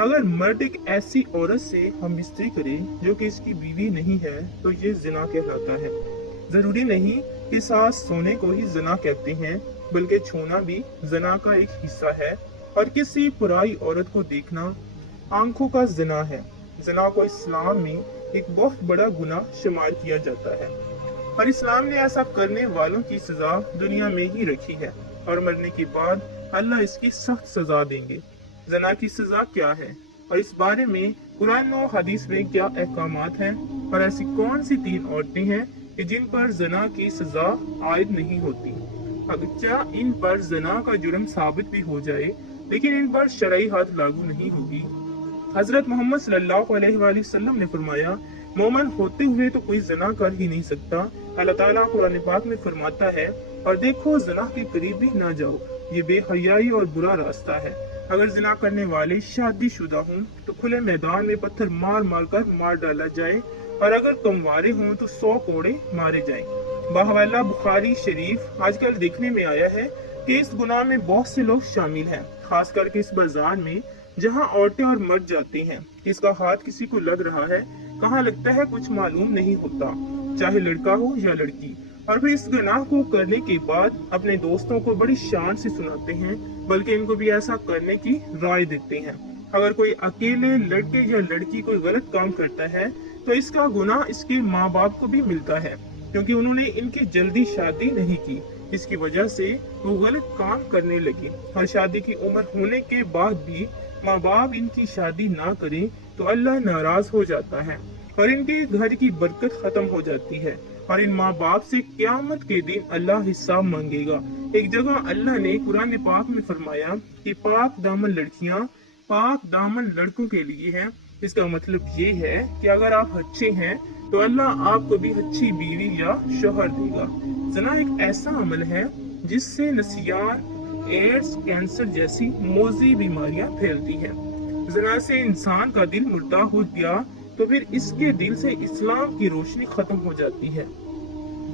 अगर मर्द एक ऐसी औरत से हम मिस्त्री करे जो कि इसकी बीवी नहीं है तो ये जिना कहलाता है। जरूरी नहीं कि साथ सोने को ही जिना कहते हैं, बल्कि छूना भी जिना का एक हिस्सा है। और किसी पुराई औरत को देखना आंखों का जिना है। जिना को इस्लाम में एक बहुत बड़ा गुनाह शुमार किया जाता है और इस्लाम ने ऐसा करने वालों की सजा दुनिया में ही रखी है और मरने के बाद अल्लाह इसकी सख्त सजा देंगे। जना की सजा क्या है और इस बारे में कुरान और हदीस में क्या अहकामात हैं और ऐसी कौन सी 3 औरतें हैं कि जिन पर जना की सजा आयद नहीं होती। अगरचा इन पर जना का जुर्म साबित भी हो जाए, लेकिन इन पर शरई हद लागू नहीं होगी। हजरत मोहम्मद सल्लल्लाहु अलैहि वसल्लम ने फरमाया, मोमन होते हुए तो कोई जना कर ही नहीं सकता। अल्लाह ताला कुरान पाक में फरमाता है, और देखो जना के करीब भी ना जाओ, ये बेहयाई और बुरा रास्ता है। अगर जिना करने वाले शादीशुदा हों तो खुले मैदान में पत्थर मार मार कर मार डाला जाए, और अगर कमवारे हों तो 100 कोड़े मारे जाएं। बाहवाला बुखारी शरीफ आजकल देखने में आया है कि इस गुनाह में बहुत से लोग शामिल हैं, खास करके इस बाजार में जहां औरतें और मर्द जाते हैं। इसका हाथ किसी को लग रहा है, कहाँ लगता है कुछ मालूम नहीं होता, चाहे लड़का हो या लड़की। और फिर इस गुनाह को करने के बाद अपने दोस्तों को बड़ी शान से सुनाते हैं, बल्कि इनको भी ऐसा करने की राय देते हैं। अगर कोई अकेले लड़के या लड़की कोई गलत काम करता है तो इसका गुनाह इसके माँ बाप को भी मिलता है, क्योंकि उन्होंने इनकी जल्दी शादी नहीं की। इसकी वजह से वो गलत काम करने लगे और शादी की उम्र होने के बाद भी माँ बाप इनकी शादी ना करें तो अल्लाह नाराज हो जाता है और इनके घर की बरकत खत्म हो जाती है और इन माँ बाप से क़यामत के दिन अल्लाह हिसाब मांगेगा। एक जगह अल्लाह ने कुरान पाक में फरमाया कि पाक दामन लड़कियां पाक दामन लड़कों के लिए हैं। इसका मतलब ये है कि अगर आप अच्छे हैं तो अल्लाह आपको भी अच्छी बीवी या शोहर देगा। जना एक ऐसा अमल है जिससे नसियान, एड्स, कैंसर जैसी मोजी बीमारियां फैलती हैं। जना से इंसान का दिल मुर्दा हो गया तो फिर इसके दिल से इस्लाम की रोशनी खत्म हो जाती है,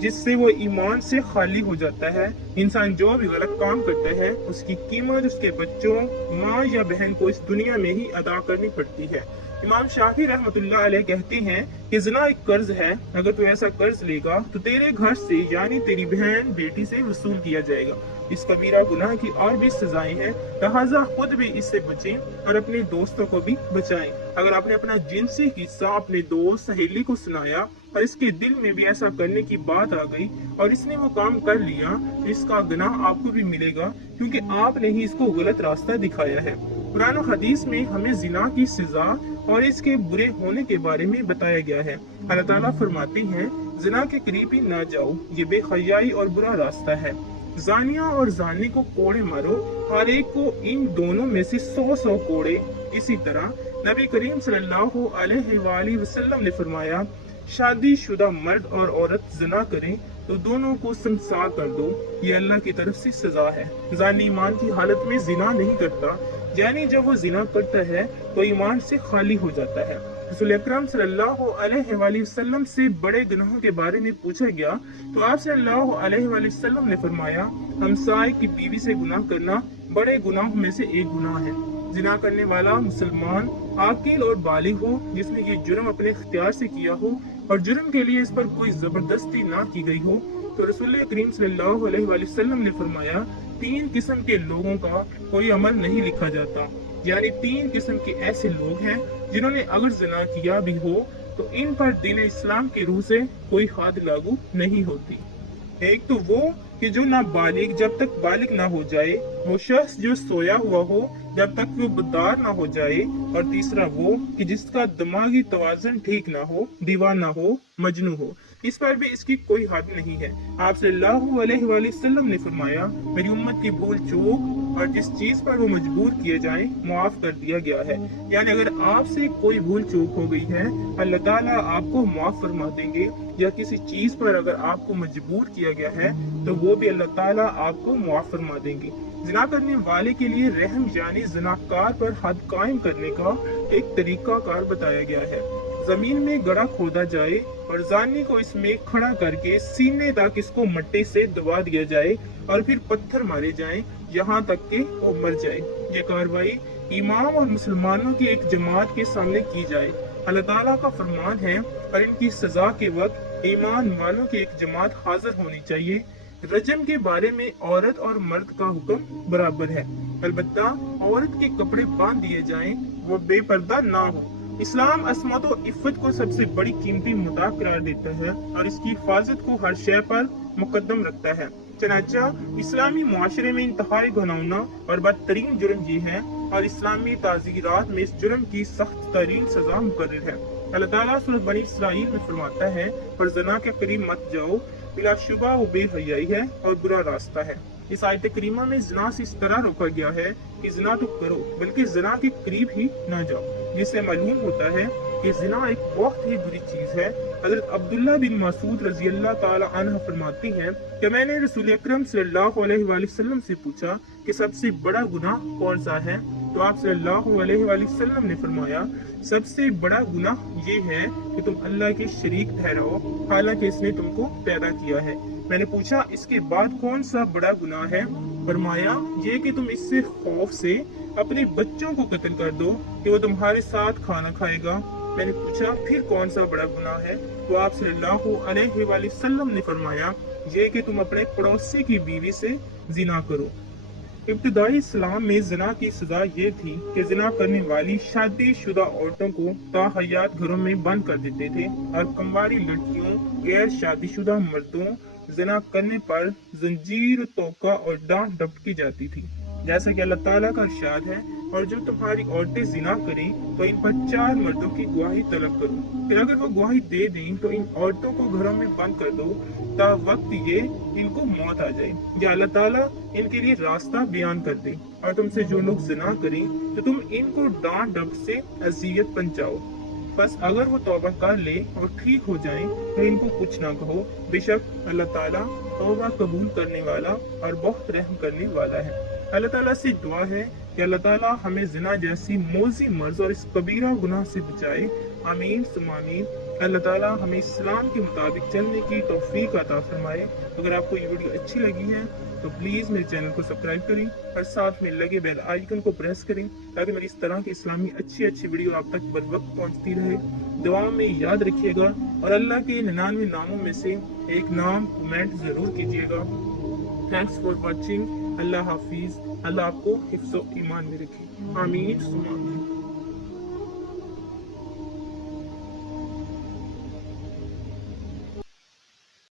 जिससे वो ईमान से खाली हो जाता है। इंसान जो भी गलत काम करता है उसकी कीमत उसके बच्चों, माँ या बहन को इस दुनिया में ही अदा करनी पड़ती है। इमाम शाफी रहमतुल्लाह अलैह कहते हैं कि ज़िना एक कर्ज है, अगर तू ऐसा कर्ज लेगा तो तेरे घर से यानी तेरी बहन बेटी से वसूल किया जाएगा। इस कबीरा गुनाह की और भी सजाएं हैं, लिहाजा खुद भी इससे बचें और अपने दोस्तों को भी बचाएं। अगर आपने अपना जिनसी किस्सा अपने दोस्त सहेली को सुनाया और इसके दिल में भी ऐसा करने की बात आ गई और इसने वो काम कर लिया तो इसका गुनाह आपको भी मिलेगा, क्योंकि आपने ही इसको गलत रास्ता दिखाया है। कुरान और हदीस में हमें जिना की सजा और इसके बुरे होने के बारे में बताया गया है। अल्लाह ताला फरमाते हैं, जिना के करीब ही ना जाओ, ये बेहयाई और बुरा रास्ता है। जानिया और जानी को कोड़े मारो, हर एक को इन दोनों में से 100 कोड़े। इसी तरह नबी करीम सल्लल्लाहु अलैहि वसल्लम ने फरमाया, शादीशुदा मर्द और औरत जिना करें तो दोनों को संसार कर दो, ये अल्लाह की तरफ से सजा है। जानी ईमान की हालत में जिना नहीं करता, यानी जब वो जिना करता है तो ईमान से खाली हो जाता है। रसूल अकरम सल्लल्लाहु अलैहि वसल्लम से बड़े गुनाहों के बारे में पूछा गया तो आप सल्लल्लाहु अलैहि वसल्लम ने फरमाया, हमसाए की बीवी से गुनाह करना बड़े गुनाहों में से एक गुनाह है। जिना करने वाला मुसलमान आकिल और बालिग हो, जिसने ये जुर्म अपने इख्तियार से किया हो और जुर्म के लिए इस पर कोई जबरदस्ती ना की गई हो। तो रसूल करीम सल्लल्लाहु अलैहि वसल्लम ने फरमाया, 3 किस्म के लोगों का कोई अमल नहीं लिखा जाता, यानी 3 किस्म के ऐसे लोग हैं जिन्होंने अगर जिना किया भी हो तो इन पर दीन इस्लाम की रूह से कोई हद लागू नहीं होती। एक तो वो कि जो ना बालिग जब तक बालिग ना हो जाए, वो शख्स जो सोया हुआ हो जब तक वो बेदार ना हो जाए, और तीसरा वो कि जिसका दिमागी तवाज़ुन ठीक ना हो, दीवाना हो, मजनू हो। इस पर भी इसकी कोई हद नहीं है। आप सल्लल्लाहु अलैहि वसल्लम ने फरमाया, मेरी उम्मत की भूल चूक और जिस चीज पर वो मजबूर किए जाएं माफ कर दिया गया है। यानी अगर आपसे कोई भूल चूक हो गई है, अल्लाह ताला आपको माफ फरमा देंगे, या किसी चीज पर अगर आपको मजबूर किया गया है तो वो भी अल्लाह ताला आपको माफ फरमा देंगे। जिना करने वाले के लिए रहम यानी जिनाकार पर हद कायम करने का एक तरीका कार बताया गया है। जमीन में गड्ढा खोदा जाए और जानी को इसमें खड़ा करके सीने तक इसको मट्टी से दबा दिया जाए और फिर पत्थर मारे जाएं यहाँ तक कि वो मर जाए। ये कार्रवाई इमाम और मुसलमानों की एक जमात के सामने की जाए। अल्लाह ताला का फरमान है और इनकी सजा के वक्त ईमान वालों की एक जमात हाजिर होनी चाहिए। रजम के बारे में औरत और मर्द का हुक्म बराबर है, अलबत्ता औरत के कपड़े बांध दिए जाएं, वो बेपर्दा ना हो। इस्लाम असमत और इफ़्फ़त को सबसे बड़ी कीमती मुता करार देता है और इसकी हिफाजत को हर शय पर मुकद्दम रखता है। चनाचा इस्लामी मुआशरे में इंतहाई घिनौना और बदतरीन जुर्म ये है और इस्लामी ताज़ीरात में इस जुर्म की सख्त तरीन सजा मुकर्रर है। अल्लाह ताला सूरह बनी इसराइल में फरमाता है, और ज़ना के करीब मत जाओ, बिलाशुबा वो बेहयाई है और बुरा रास्ता है। इस आयत करीमा में ज़ना से इस तरह रोका गया है कि ज़ना तो करो, बल्कि ज़ना के करीब ही ना जाओ, जिससे मालूम होता है कि ज़ना एक बहुत ही बुरी चीज है। हज़रत अब्दुल्ला बिन मसूद रज़ी अल्लाह ताला अन्हु फरमाती हैं कि मैंने रसूल अकरम सल्लल्लाहु अलैहि वसल्लम से पूछा कि सबसे बड़ा गुनाह कौन सा है, तो आप सल्लल्लाहु अलैहि वसल्लम ने फरमाया, सबसे बड़ा गुनाह ये है कि तुम अल्लाह के शरीक ठहराओ, हालांकि इसने तुमको पैदा किया है। मैंने पूछा, इसके बाद कौन सा बड़ा गुनाह है? फरमाया, ये कि तुम इससे खौफ से अपने बच्चों को कत्ल कर दो कि वो तुम्हारे साथ खाना खाएगा। मैंने पूछा, फिर कौन सा बड़ा गुनाह है? तो आप सल्लल्लाहु अलैहि वसल्लम ने फरमाया, ये कि तुम अपने पड़ोसी की बीवी से जिना करो। इब्तिदाई इस्लाम में जिना की सजा ये थी कि जिना करने वाली शादीशुदा औरतों को ताहयात घरों में बंद कर देते थे और कमवारी लड़कियों, गैर शादीशुदा मर्दों जिना करने पर जंजीर, तोका और डांट डपट की जाती थी। जैसा कि अल्लाह ताला का इरशाद है, और जो तुम्हारी औरतें जिना करें तो इन पर 4 मर्दों की गवाही तलब करो, फिर अगर वो गवाही दे दें तो इन औरतों को घरों में बंद कर दो ता वक्त ये इनको मौत आ जाए, या अल्लाह ताला इनके लिए रास्ता बयान कर दे। और तुमसे जो लोग जिना करें तो तुम इनको डांट डपट से अजियत पहुंचाओ, बस अगर वो तौबा कर ले और ठीक हो जाएं तो इनको कुछ ना कहो, बेशक अल्लाह ताला तौबा कबूल करने वाला और बहुत रहम करने वाला है। अल्लाह ताला से दुआ है कि अल्लाह ताला हमें जिना जैसी मौजी मर्ज और इस कबीरा गुनाह से बचाए। आमीन सुम्मा आमीन। अल्लाह ताला हमें इस्लाम के मुताबिक चलने की तौफीक अता फरमाए। अगर आपको ये वीडियो अच्छी लगी है तो प्लीज़ मेरे चैनल को सब्सक्राइब करें और साथ में लगे बेल आइकन को प्रेस करें, ताकि मेरी इस तरह की इस्लामी अच्छी वीडियो आप तक बर वक्त पहुँचती रहे। दुआ में याद रखिएगा और अल्लाह के 99 नामों में से एक नाम कमेंट ज़रूर कीजिएगा। Thanks for watching. अल्लाह हाफिज। अल्लाह आपको हिफ्ज़ व ईमान में रखे। आमीन सुम्मा आमीन।